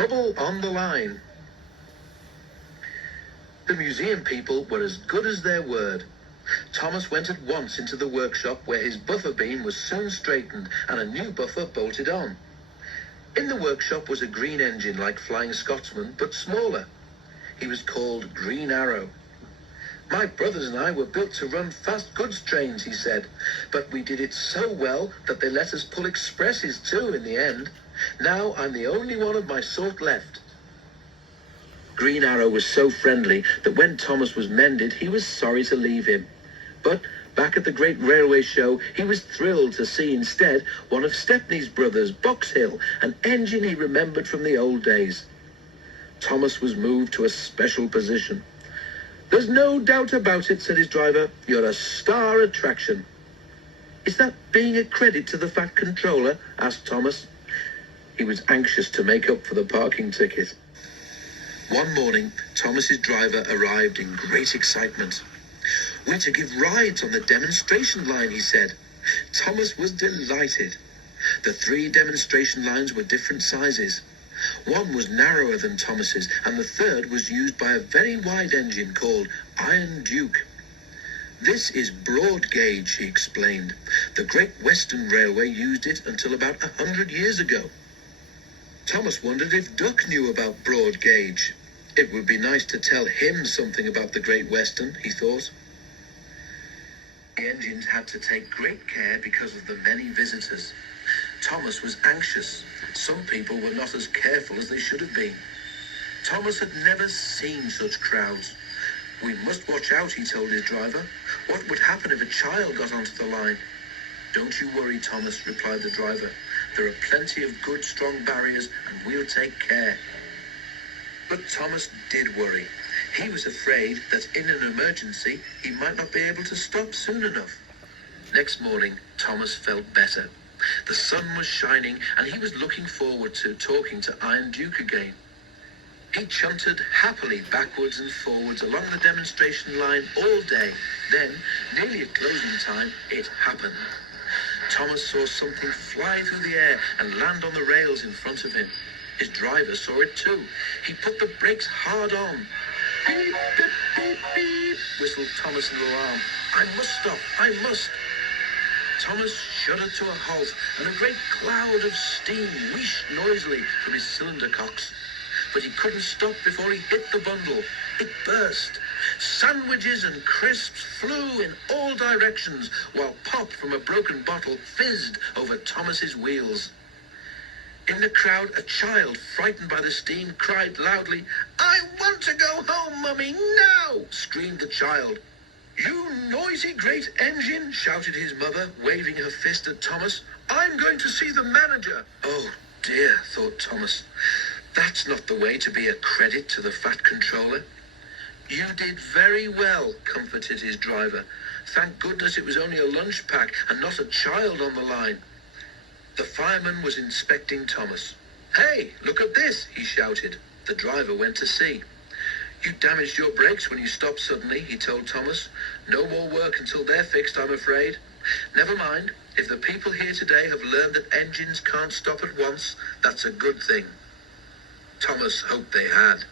Trouble on the Line. The museum people were as good as their word. Thomas went at once into the workshop where his buffer beam was soon straightened and a new buffer bolted on. In the workshop was a green engine like Flying Scotsman, but smaller. He was called Green Arrow. My brothers and I were built to run fast goods trains, he said, but we did it so well that they let us pull expresses too in the end. Now I'm the only one of my sort left. Green Arrow was so friendly that when Thomas was mended, he was sorry to leave him. But back at the great railway show, he was thrilled to see instead one of Stepney's brothers, Box Hill, an engine he remembered from the old days. Thomas was moved to a special position. There's no doubt about it, said his driver. You're a star attraction. Is that being a credit to the Fat Controller? Asked Thomas. He was anxious to make up for the parking ticket. One morning, Thomas's driver arrived in great excitement. We're to give rides on the demonstration line, he said. Thomas was delighted. The 3 demonstration lines were different sizes. One was narrower than Thomas's, and the third was used by a very wide engine called Iron Duke. This is broad gauge, he explained. The Great Western Railway used it until about 100 years ago. Thomas wondered if Duck knew about broad gauge. It would be nice to tell him something about the Great Western, he thought. The engines had to take great care because of the many visitors. Thomas was anxious. Some people were not as careful as they should have been. Thomas had never seen such crowds. We must watch out, he told his driver. What would happen if a child got onto the line? Don't you worry, Thomas, replied the driver. There are plenty of good, strong barriers, and we'll take care. But Thomas did worry. He was afraid that in an emergency, he might not be able to stop soon enough. Next morning, Thomas felt better. The sun was shining, and he was looking forward to talking to Iron Duke again. He chunted happily backwards and forwards along the demonstration line all day. Then, nearly at closing time, it happened. Thomas saw something fly through the air and land on the rails in front of him. His driver saw it too. He put the brakes hard on. Beep, beep, beep, beep, whistled Thomas in alarm. I must stop, I must. Thomas shuddered to a halt, and a great cloud of steam wheeshed noisily from his cylinder cocks. But he couldn't stop before he hit the bundle. It burst. Sandwiches and crisps flew in all directions, while pop from a broken bottle fizzed over Thomas's wheels. In the crowd, a child, frightened by the steam, cried loudly, I want to go home, Mummy, now! Screamed the child. You noisy great engine, shouted his mother, waving her fist at Thomas. I'm going to see the manager. Oh dear, thought Thomas. That's not the way to be a credit to the Fat Controller. You did very well, comforted his driver. Thank goodness it was only a lunch pack and not a child on the line. The fireman was inspecting Thomas. Hey, look at this, he shouted. The driver went to see. You damaged your brakes when you stopped suddenly, he told Thomas. No more work until they're fixed, I'm afraid. Never mind. If the people here today have learned that engines can't stop at once, that's a good thing. Thomas hoped they had.